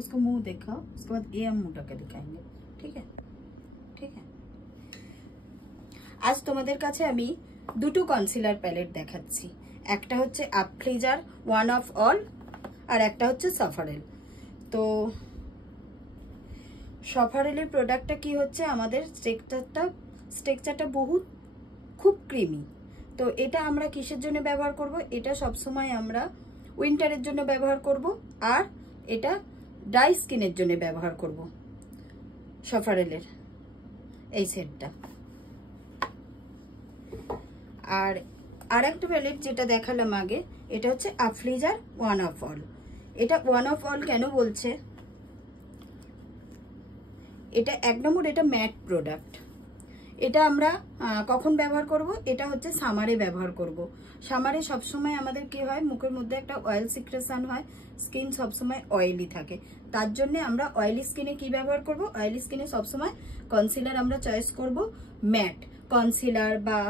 उसको मुंह दिखाओ, उसके बाद ये हम मुंह ढके दिखाएंगे। ठीक है, ठीक है। आज তোমাদের কাছে আমি দুটো কনসিলার প্যালেট দেখাচ্ছি। একটা হচ্ছে আফ্লিজার ওয়ান অফ অল, আর একটা হচ্ছে সাফারেল। তো সাফারেলের প্রোডাক্টটা কি হচ্ছে, আমাদের স্ট্রাকচারটা বহুত খুব ক্রিমি। তো এটা আমরা কিসের জন্য ব্যবহার করব, এটা সবসময় আমরা উইন্টারের জন্য ব্যবহার করব, আর এটা ড্রাই স্কিনের জন্য ব্যবহার করব। সাফারেলের এই সেটটা। আর একটা প্যালেট যেটা দেখালাম আগে, এটা হচ্ছে আফ্লিজার ওয়ান অফ অল। এটা ওয়ান অফ অল কেন বলছে, এটা 1 নম্বর, এটা ম্যাট প্রোডাক্ট। এটা আমরা কখন ব্যবহার করব, এটা হচ্ছে সামারে ব্যবহার করব। সামারে সবসময় আমাদের কি হয়, মুখের মধ্যে একটা অয়েল সিক্রেশন হয়, স্কিন সবসময় অয়েলি থাকে। তার জন্য আমরা অয়েলি স্কিনে কি ব্যবহার করব, অয়েলি স্কিনে সবসময় কনসিলার আমরা চয়েস করব ম্যাট কনসিলার বা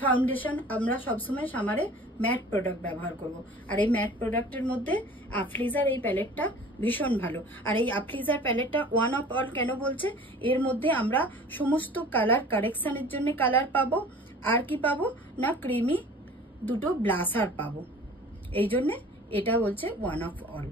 ফাউন্ডেশন। আমরা সবসময় সামারে ম্যাট প্রোডাক্ট ব্যবহার করব। আর এই ম্যাট প্রোডাক্টের মধ্যে আফ্লিজার এই প্যালেটটা ভীষণ ভালো। আর এই আফ্লিজার প্যালেটটা ওয়ান অফ অল কেন বলছে, এর মধ্যে আমরা সমস্ত কালার কারেকশনের জন্য কালার পাবো, আর কি পাবো না ক্রিমি দুটো ব্লাশার পাবো। এই জন্যে এটা বলছে ওয়ান অফ অল।